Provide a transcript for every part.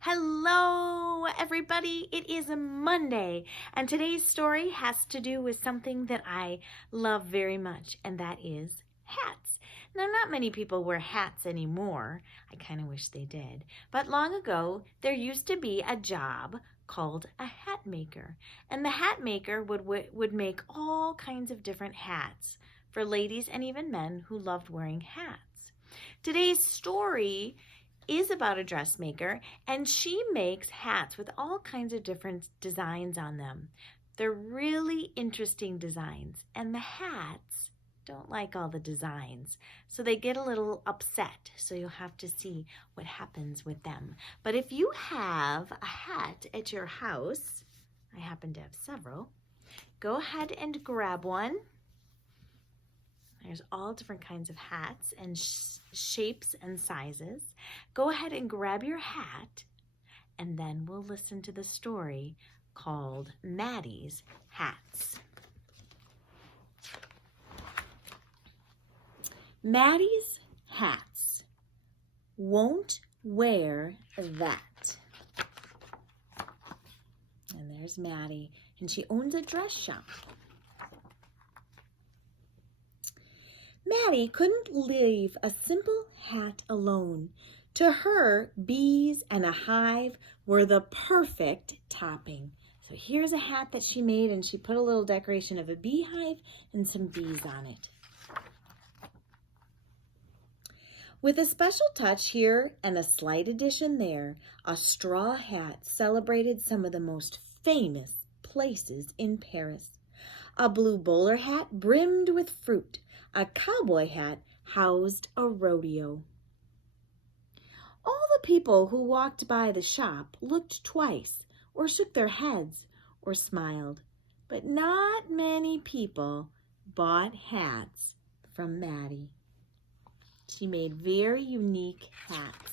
Hello, everybody. It is a Monday, and today's story has to do with something that I love very much, and that is hats. Now, not many people wear hats anymore. I kind of wish they did. But long ago, there used to be a job called a hat maker, and the hat maker would make all kinds of different hats for ladies and even men who loved wearing hats. Today's story is about a dressmaker, and she makes hats with all kinds of different designs on them. They're really interesting designs, and the hats don't like all the designs, so they get a little upset. So you'll have to see what happens with them. But if you have a hat at your house, I happen to have several, go ahead and grab one. There's all different kinds of hats and shapes and sizes. Go ahead and grab your hat, and then we'll listen to the story called Matties' Hats. Matties' hats. Won't wear that. And there's Mattie, and she owns a dress shop. Mattie couldn't leave a simple hat alone. To her, bees and a hive were the perfect topping. So here's a hat that she made, and she put a little decoration of a beehive and some bees on it. With a special touch here and a slight addition there, a straw hat celebrated some of the most famous places in Paris. A blue bowler hat brimmed with fruit. A cowboy hat housed a rodeo. All the people who walked by the shop looked twice, or shook their heads, or smiled. But not many people bought hats from Mattie. She made very unique hats.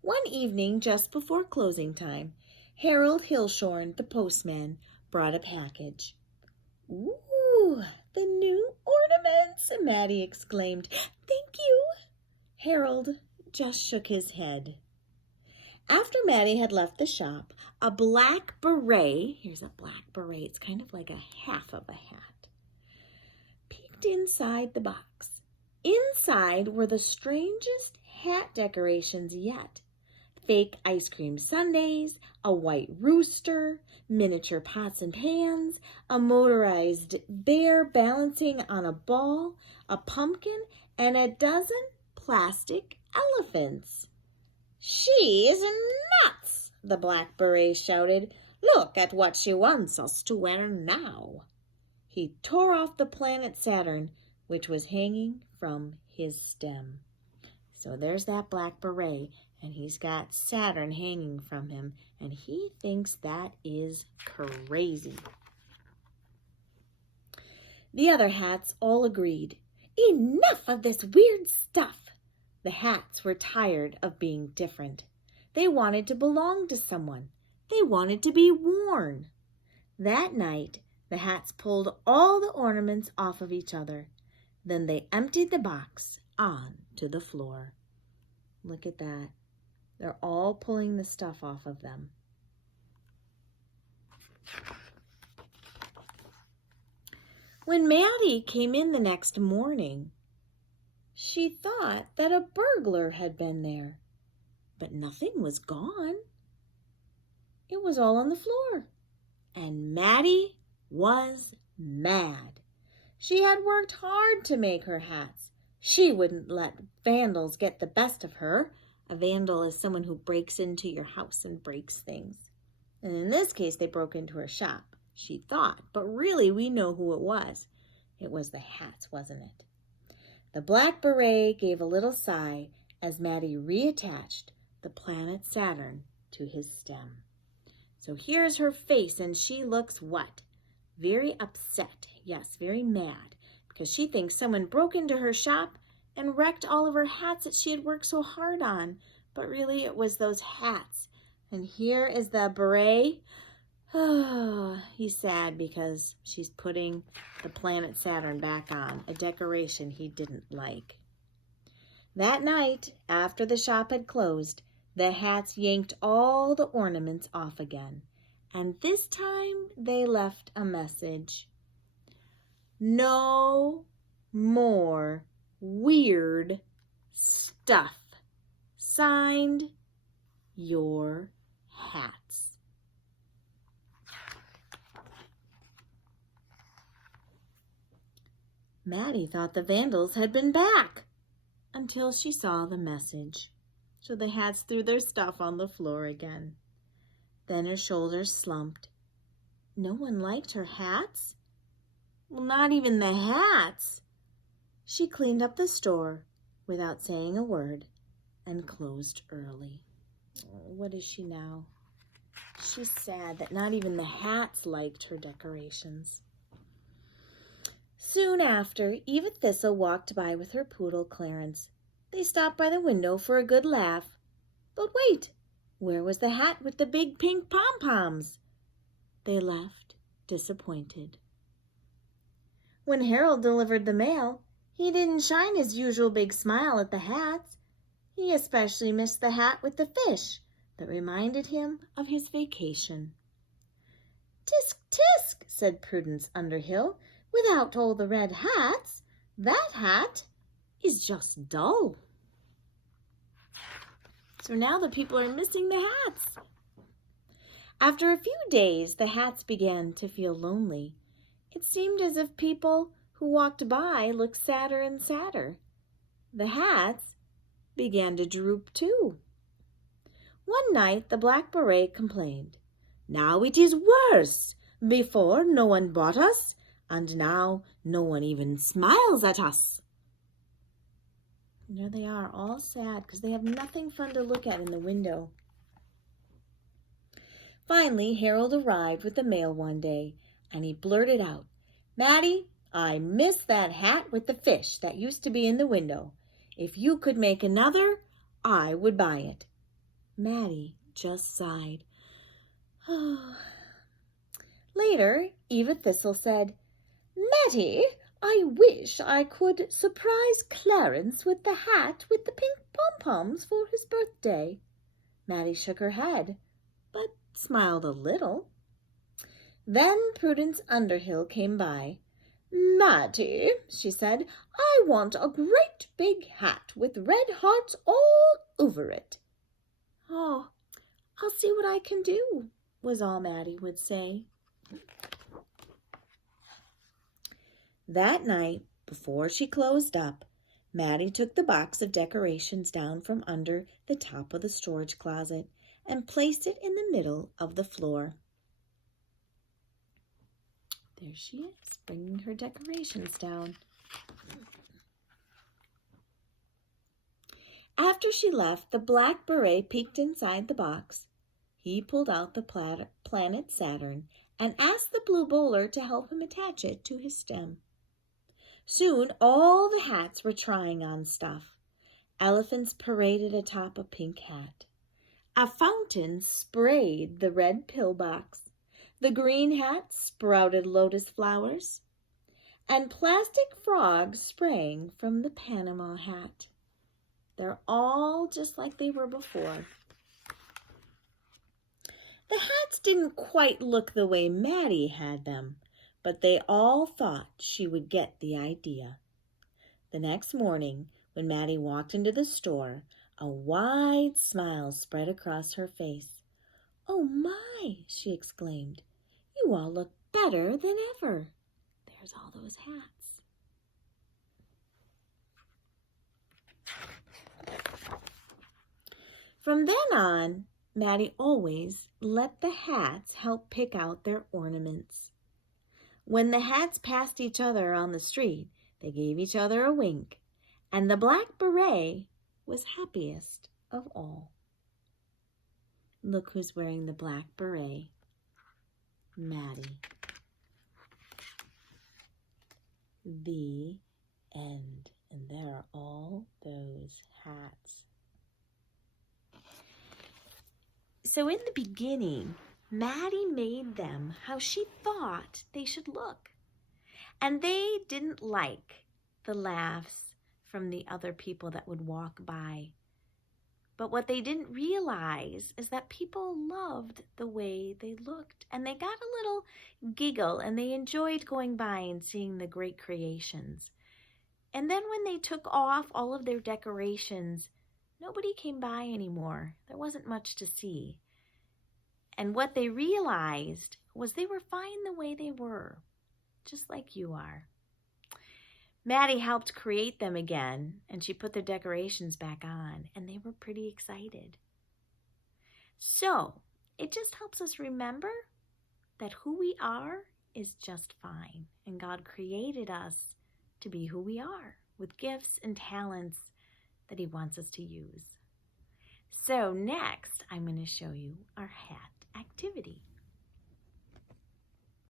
One evening, just before closing time, Harold Hilshorn, the postman, brought a package. "Ooh, the new ornaments," Mattie exclaimed. "Thank you." Harold just shook his head. After Mattie had left the shop, a black beret, here's a black beret, it's kind of like a half of a hat, peeked inside the box. Inside were the strangest hat decorations yet. Fake ice cream sundaes, a white rooster, miniature pots and pans, a motorized bear balancing on a ball, a pumpkin, and a dozen plastic elephants. "She's nuts," the black beret shouted. "Look at what she wants us to wear now." He tore off the planet Saturn, which was hanging from his stem. So there's that black beret, and he's got Saturn hanging from him, and he thinks that is crazy. The other hats all agreed. "Enough of this weird stuff." The hats were tired of being different. They wanted to belong to someone. They wanted to be worn. That night, the hats pulled all the ornaments off of each other. Then they emptied the box onto the floor. Look at that. They're all pulling the stuff off of them. When Mattie came in the next morning, she thought that a burglar had been there, but nothing was gone. It was all on the floor, and Mattie was mad. She had worked hard to make her hats. She wouldn't let vandals get the best of her. A vandal is someone who breaks into your house and breaks things. And in this case, they broke into her shop, she thought. But really, we know who it was. It was the hats, wasn't it? The black beret gave a little sigh as Mattie reattached the planet Saturn to his stem. So here's her face, and she looks what? Very upset. Yes, very mad, because she thinks someone broke into her shop and wrecked all of her hats that she had worked so hard on. But really, it was those hats. And here is the beret. Oh, he's sad because she's putting the planet Saturn back on, a decoration he didn't like. That night, after the shop had closed, the hats yanked all the ornaments off again, and this time they left a message. No more weird stuff. Signed, your hats. Mattie thought the vandals had been back until she saw the message. So the hats threw their stuff on the floor again. Then her shoulders slumped. No one liked her hats? Well, not even the hats. She cleaned up the store without saying a word and closed early. Oh, what is she now? She's sad that not even the hats liked her decorations. Soon after, Eva Thistle walked by with her poodle, Clarence. They stopped by the window for a good laugh. But wait, where was the hat with the big pink pom-poms? They left, disappointed. When Harold delivered the mail, he didn't shine his usual big smile at the hats. He especially missed the hat with the fish that reminded him of his vacation. "Tisk, tisk," said Prudence Underhill. "Without all the red hats, that hat is just dull." So now the people are missing the hats. After a few days, the hats began to feel lonely. It seemed as if people who walked by looked sadder and sadder. The hats began to droop too. One night, the Black Beret complained, "Now it is worse. Before, no one bought us, and now no one even smiles at us." And there they are, all sad because they have nothing fun to look at in the window. Finally, Harold arrived with the mail one day, and he blurted out, "Mattie, I miss that hat with the fish that used to be in the window. If you could make another, I would buy it." Mattie just sighed. Oh. Later, Eva Thistle said, "Mattie, I wish I could surprise Clarence with the hat with the pink pom-poms for his birthday." Mattie shook her head, but smiled a little. Then Prudence Underhill came by. "Mattie," she said, "I want a great big hat with red hearts all over it." "Oh, I'll see what I can do," was all Mattie would say. That night, before she closed up, Mattie took the box of decorations down from under the top of the storage closet and placed it in the middle of the floor. There she is, bringing her decorations down. After she left, the Black Beret peeked inside the box. He pulled out the planet Saturn and asked the blue bowler to help him attach it to his stem. Soon all the hats were trying on stuff. Elephants paraded atop a pink hat. A fountain sprayed the red pillbox. The green hat sprouted lotus flowers. And plastic frogs sprang from the Panama hat. They're all just like they were before. The hats didn't quite look the way Mattie had them, but they all thought she would get the idea. The next morning, when Mattie walked into the store, a wide smile spread across her face. "Oh my," she exclaimed, "you all look better than ever. There's all those hats." From then on, Mattie always let the hats help pick out their ornaments. When the hats passed each other on the street, they gave each other a wink, and the Black Beret was happiest of all. Look who's wearing the black beret. Mattie. The end. And there are all those hats. So in the beginning, Mattie made them how she thought they should look. And they didn't like the laughs from the other people that would walk by. But what they didn't realize is that people loved the way they looked, and they got a little giggle, and they enjoyed going by and seeing the great creations. And then when they took off all of their decorations, nobody came by anymore. There wasn't much to see. And what they realized was they were fine the way they were, just like you are. Mattie helped create them again, and she put their decorations back on, and they were pretty excited. So, it just helps us remember that who we are is just fine, and God created us to be who we are, with gifts and talents that He wants us to use. So next, I'm going to show you our hat activity.